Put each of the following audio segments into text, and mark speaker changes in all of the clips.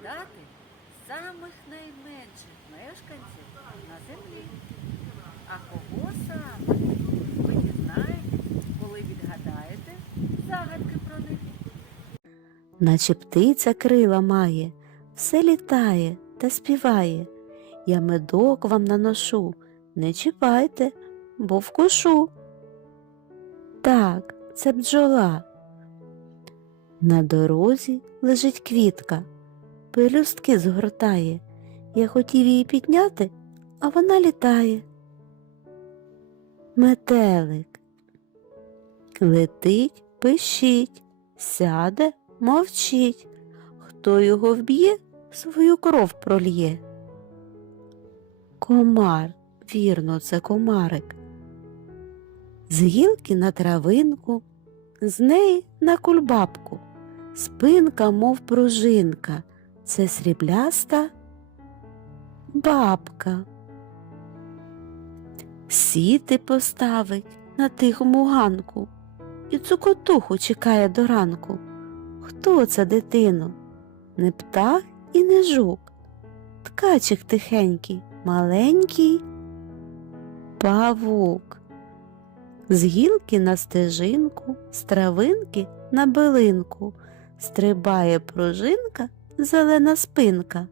Speaker 1: відгадати самих найменших мешканців на землі. А кого саме ви дізнаєтесь, коли відгадаєте загадки про них?
Speaker 2: наче птиця крила має, все літає та співає. Я медок вам наношу, не чіпайте, бо вкушу. Так, це бджола. На дорозі лежить квітка, пелюстки згортає. Я хотів її підняти, а вона літає. Метелик. Летить, пищить, сяде, мовчить. Хто його вб'є, свою кров прольє. Комар, вірно, це комарик. З гілки на травинку, з неї на кульбабку. Спинка, мов пружинка, це срібляста бабка. Сіти поставить на тихому ганку і цукотуху чекає до ранку. Хто це, дитино? Не птах і не жук. Ткачик тихенький, маленький павук. З гілки на стежинку, з травинки на билинку, стрибає пружинка, зелена спинка.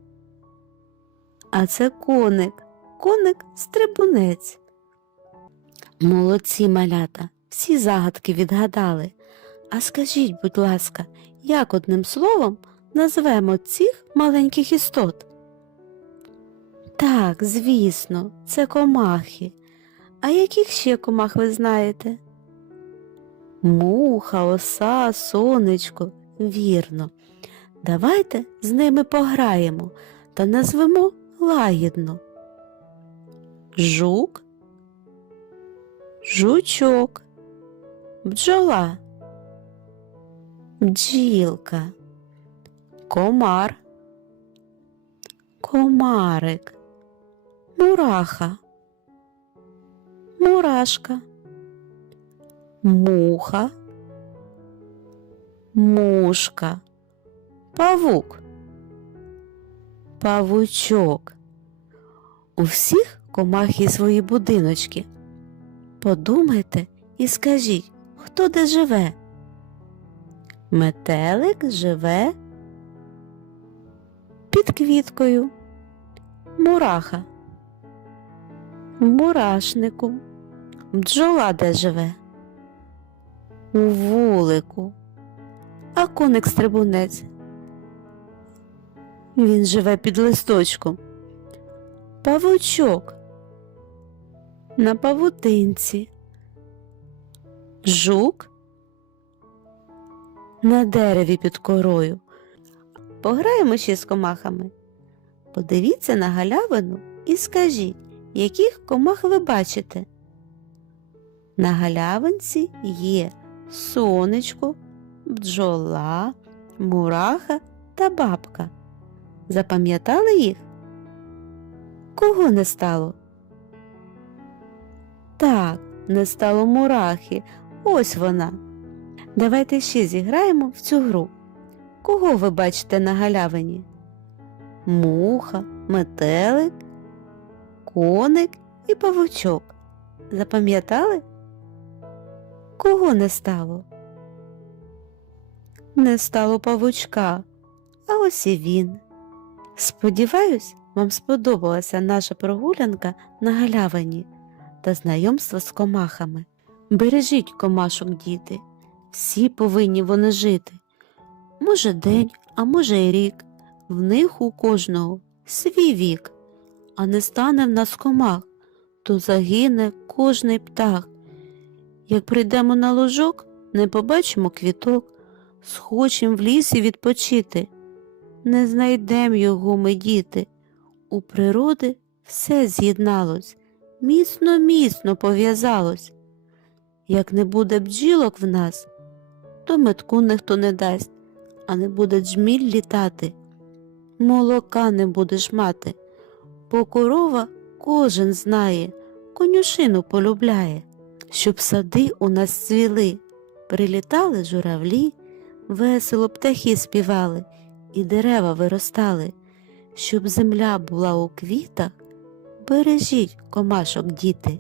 Speaker 2: А це коник, коник стрибунець. Молодці малята, всі загадки відгадали. А скажіть, будь ласка, як одним словом назвемо цих маленьких істот? Так, звісно, це комахи. А яких ще комах ви знаєте? Муха, оса, сонечко, вірно. Давайте з ними пограємо та назвемо лагідно. Жук, жучок, бджола, бджілка, комар, комарик, мураха, мурашка, муха, мушка, павук, павучок. У всіх комах є свої будиночки. Подумайте і скажіть, хто де живе? Метелик живе під квіткою, мураха, мурашнику, бджола де живе, у вулику, а коник стрибунець. Він живе під листочком. Павучок на павутинці, жук на дереві під корою. Пограємо ще з комахами. Подивіться на галявину і скажіть, яких комах ви бачите. На галявинці є сонечко, бджола, мураха та бабка. Запам'ятали їх? Кого не стало? Так, не стало мурахи. Ось вона. Давайте ще зіграємо в цю гру. Кого ви бачите на галявині? Муха, метелик, коник і павучок. Запам'ятали? Кого не стало? Не стало павучка, а ось і він. Сподіваюсь, вам сподобалася наша прогулянка на галявині та знайомство з комахами. Бережіть комашок, діти, всі повинні вони жити. Може, день, а може й рік. В них у кожного свій вік, а не стане в нас комах, то загине кожний птах. Як прийдемо на ложок, не побачимо квіток, схочем в лісі відпочити. Не знайдем його ми, діти. У природи все з'єдналось, міцно міцно пов'язалось. Як не буде бджілок в нас, то метку ніхто не дасть, а не буде джміль літати, молока не будеш мати, бо корова кожен знає, конюшину полюбляє, щоб сади у нас цвіли, прилітали журавлі, весело птахи співали, і дерева виростали, щоб земля була у квітах, бережіть комашок, діти.